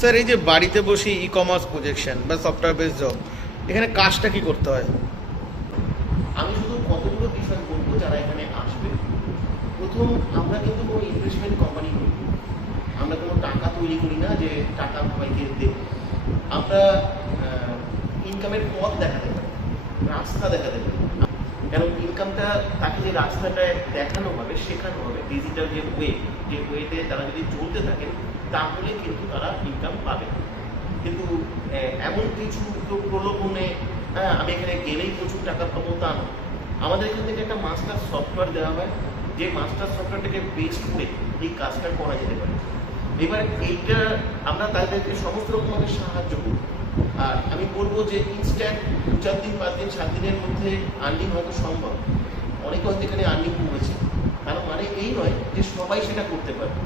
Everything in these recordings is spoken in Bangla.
স্যার এই যে বাড়িতে বসে ই কমার্স প্রজেকশন বা সফটওয়্যার বেস জব, এখানে কাজটা কি করতে হয়? আমি শুধু কতগুলো বিষয় বলবো যারা এখানে আসবে। প্রথম, আমরা কিন্তু কোনো ইনভেস্টমেন্ট কোম্পানি করি, আমরা কোনো টাকা তৈরি করি না যে টাকা সবাইকে দেব। আমরা ইনকামের পথ দেখাতে পারি, রাস্তা দেখাতে পারি। কারণ ইনকামটা তাকে যে রাস্তাটায় দেখানো হবে, শেখানো হবে, ডিজিটাল যে ওয়েতে তারা যদি চলতে থাকেন তাহলে কিন্তু তারা ইনকাম পাবে। কিন্তু এমন কিছু প্রলোভনে আমি এখানে গেলেই প্রচুর টাকা পাবো তা না। আমাদের এখান থেকে একটা মাস্টার সফটওয়্যার দেওয়া হয়, যে মাস্টার সফটওয়্যারটাকে বেস করে এই কাজটা করা যেতে পারে। এবার এইটা আমরা তাদেরকে সমস্ত রকমভাবে সাহায্য করব। আর আমি বলবো যে ইনস্ট্যান্ট 2-4 দিন 5 দিন 7 দিনের মধ্যে আর্নিং হয়তো সম্ভব। অনেকে হয়তো এখানে আর্নিং করেছে, তার মানে এই নয় যে সবাই সেটা করতে পারবে।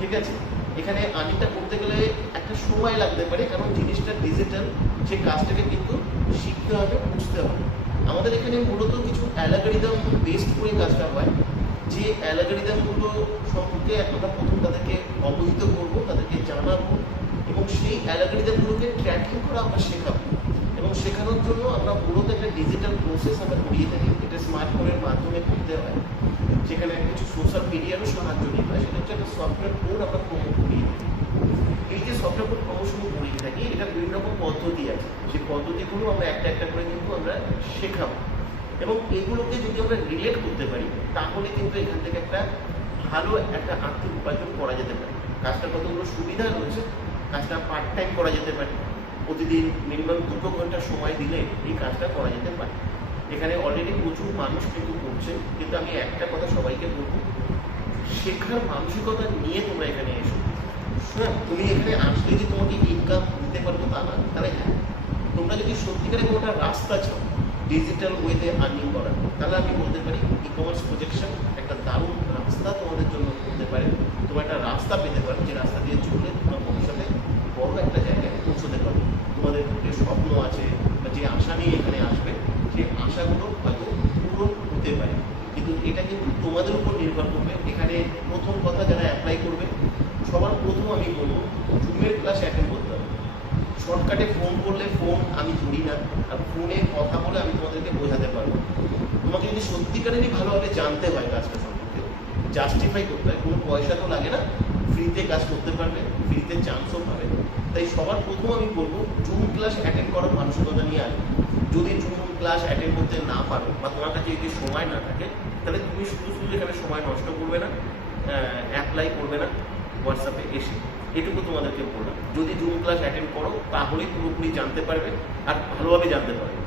ঠিক আছে, এখানে আর্নিংটা করতে গেলে একটা সময় লাগতে পারে, কারণ জিনিসটা ডিজিটাল, সেই কাজটাকে কিন্তু শিখতে হবে, বুঝতে হবে। আমাদের এখানে মূলত কিছু অ্যালগরিদম বেসড করে কাজটা হয়, যে অ্যালগরিদমগুলো সম্পর্কে আমরা প্রথম তাদেরকে অবহিত করবো, তাদেরকে জানাবো, এবং সেই অ্যালগরিদমগুলোকে ট্র্যাকিং করা আমরা শেখাবো। এবং শেখানোর জন্য আমরা মূলত একটা ডিজিটাল প্রসেস আমরা করিয়ে থাকি, এটা স্মার্টফোনের মাধ্যমে করতে হয়। সেখানে কিছু সোশ্যাল মিডিয়ারও সাহায্য নিতে হয়, সেটা হচ্ছে একটা সফটওয়্যার কোড আমরা প্রমোট করিয়ে থাকি। এই যে সফটওয়্যার কোড প্রমোশন করিয়ে থাকি, এটা বিভিন্ন রকম পদ্ধতি আছে, সেই পদ্ধতিগুলো আমরা একটা একটা করে কিন্তু আমরা শেখাবো। এবং এগুলোকে যদি আমরা রিলেট করতে পারি তাহলে কিন্তু এখান থেকে একটা ভালো একটা আর্থিক উপার্জন করা যেতে পারে। কাজটা কতগুলো সুবিধা রয়েছে, কাজটা পার্ট টাইম করা যেতে পারে, প্রতিদিন মিনিমাম 2 ঘন্টা সময় দিলে এই কাজটা করা যেতে পারে। এখানে অলরেডি প্রচুর মানুষ কিন্তু করছে, কিন্তু আমি একটা কথা সবাইকে বলবো, শেখার মানসিকতা নিয়ে তোমরা এখানে এসো। হ্যাঁ, তুমি এখানে আসলে যে তোমাকে ইনকাম দিতে পারবো তা না, তাহলে হ্যাঁ, তোমরা যদি সত্যিকারে কোনো একটা রাস্তা চাও ডিজিটাল ওয়েতে আর্নিং করার, তাহলে আমি বলতে পারি ই কমার্স প্রজেকশন একটা দারুণ রাস্তা তোমাদের জন্য হতে পারে। তোমার একটা রাস্তা পেতে পারো, যে রাস্তা দিয়ে চললে তোমরা ভবিষ্যতে বড় একটা জায়গায় পৌঁছতে পারবে। তোমাদের যে স্বপ্ন আছে বা যে আশা নিয়ে এখানে আসবে, সেই আশাগুলো হয়তো পূরণ হতে পারে। কিন্তু এটা কিন্তু তোমাদের উপর নির্ভর করবে। এখানে প্রথম কথা, যারা অ্যাপ্লাই করবে সবার প্রথম আমি বলবো জুমের ক্লাস অ্যাটেন্ড করতে হবে। শর্টকাটে ফোন করলে ফোন আমি ধরি না, আর ফোনে কথা বলে আমি তোমাদেরকে বোঝাতে পারবো। তোমাকে যদি সত্যিকারেরই ভালোভাবে জানতে হয় কাজটা সম্পর্কে, জাস্টিফাই করতে হয়, কোনো পয়সা তো লাগে না, ফ্রিতে কাজ করতে পারবে, ফ্রিতে চান্সও পাবে। তাই সবার প্রথম আমি বলবো জুম ক্লাস অ্যাটেন্ড করার মানসিকতা নিয়ে আসবে। যদি জুম ক্লাস অ্যাটেন্ড করতে না পারো বা তোমার কাছে যদি সময় না থাকে, তাহলে তুমি শুধু শুধু এখানে সময় নষ্ট করবে না, অ্যাপ্লাই করবে না হোয়াটসঅ্যাপে এসে। এটুকু তোমাদেরকে বললাম। যদি জুম ক্লাস অ্যাটেন্ড করো তাহলেই পুরোপুরি জানতে পারবে আর ভালোভাবে জানতে পারবে।